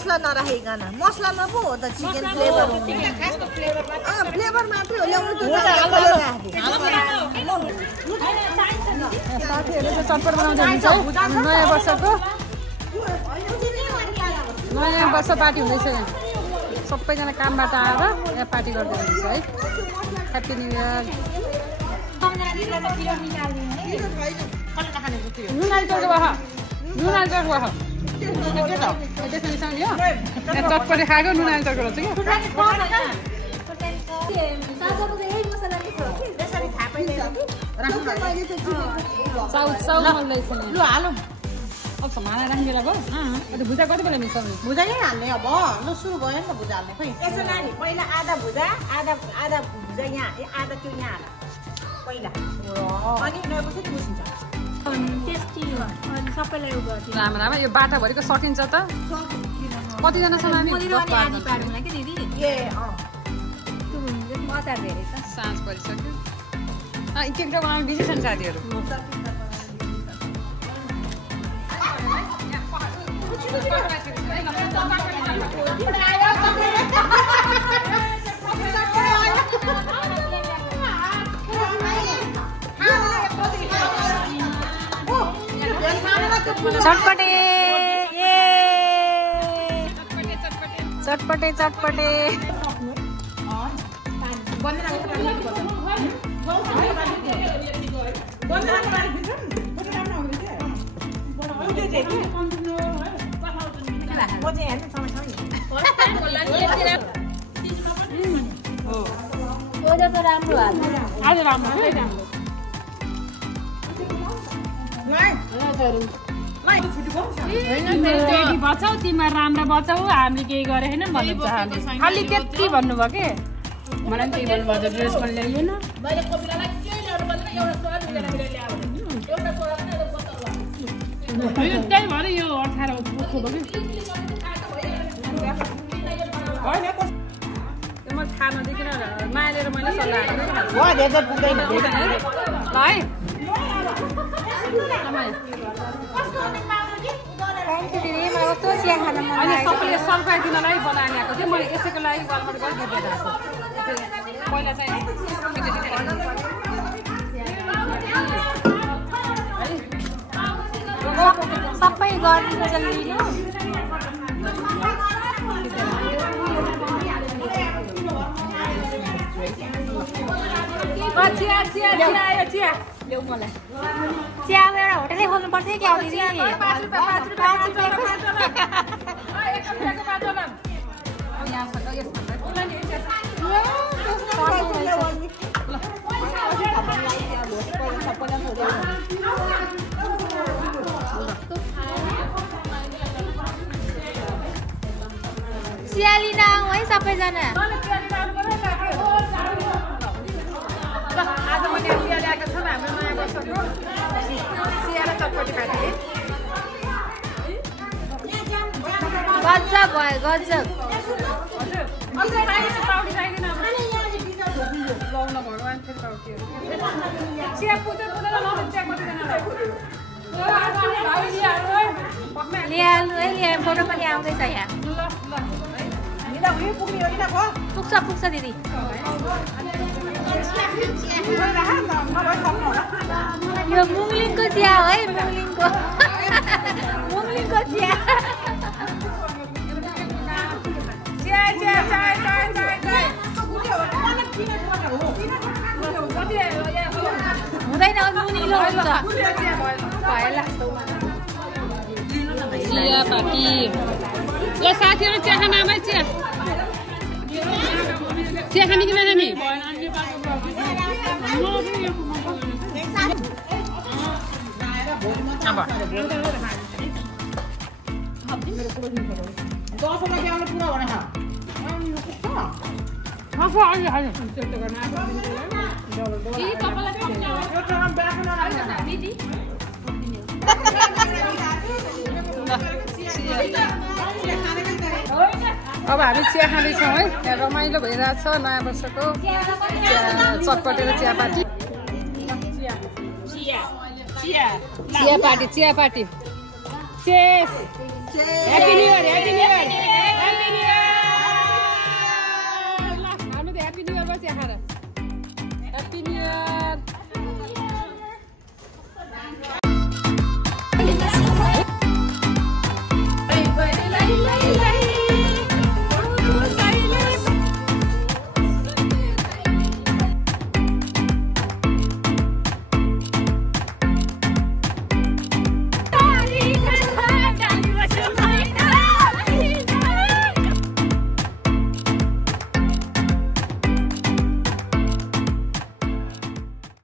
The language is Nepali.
मसला नराखिकन मसलामा पो हो त चिकन फ्लेभर फ्लेभर मात्रै हो ल्याउनु त साथीहरूले चाहिँ चटपट बनाउँदै हुन्छ है नयाँ वर्षको नयाँ वर्ष पार्टी हुँदैछ यहाँ सबैजना कामबाट आएर यहाँ पार्टी गर्दै हुनुहुन्छ है ह्याप्पी न्यू इयर चटपटे खाएको नुन आलु तर्को रहेछ अब समाना राख्ने बेला भयो अन्त भुजा कति बेला मिसाउने भुजा नै हाल्ने अब ल सुरु भयो नि त भुजा हाल्ने खै यसो नानी पहिला आधा भुजा आधा भुजा यहाँ आधा त्यो यहाँ हाल पहिला अनि नएपछि मुसिन्छ टेस्टी हो अनि सबैलाई उ गर्छ राम्रो यो बाटाभरिको सकिन्छ त कतिजना छ नानी आधी पार्नुला के दिदी ए त्यो मजा धेरै छ साँझ परिसक्यो के बनाउनु बिजी छन् साथीहरू चटपटे चटपटे चटपटे बचाउ तिमीहरू राम्रो बचाउ हामीले केही गरे होइन भन्नु खालि त्यति भन्नुभयो के मलाई पनि त्यही भन्नुभयो ड्रेस पनि ल्याइएन त्यही भएर यो 18 म थाहा नदेखिन मालेर मैले सल्लाह अनि सबैले सल्काइदिनलाई बनाएको थियो मैले यसैको लागि गलबाट गरिदिएर आएको पहिला चाहिँ सबै गरिदिन्छ ल्याउ मलाई चिया एउटा होटलै खोल्नुपर्छ क्या दिदी चिया लिन आउँ है सबैजना आज मैले चिया ल्याएको छु हाम्रो नयाँ वर्षको चिया र चटपटी पार्टी गजब भयो गजब फोटो पनि आउँदैछ यहाँ पुग्छ पुग्छ दिदी यो मुङलिङको चिया हो है मुङलिङको चिया हुँदैन मुनिलो हुन्छ चिया पार्टी ल साथीहरू चिया खान आमै चिया खाने कि नखाने अब हामी चिया खाँदैछौँ है यहाँ रमाइलो भइरहेको छ नयाँ वर्षको चटपटे र चिया पार्टी चिया पार्टी चेस ह्यापी न्यू इयर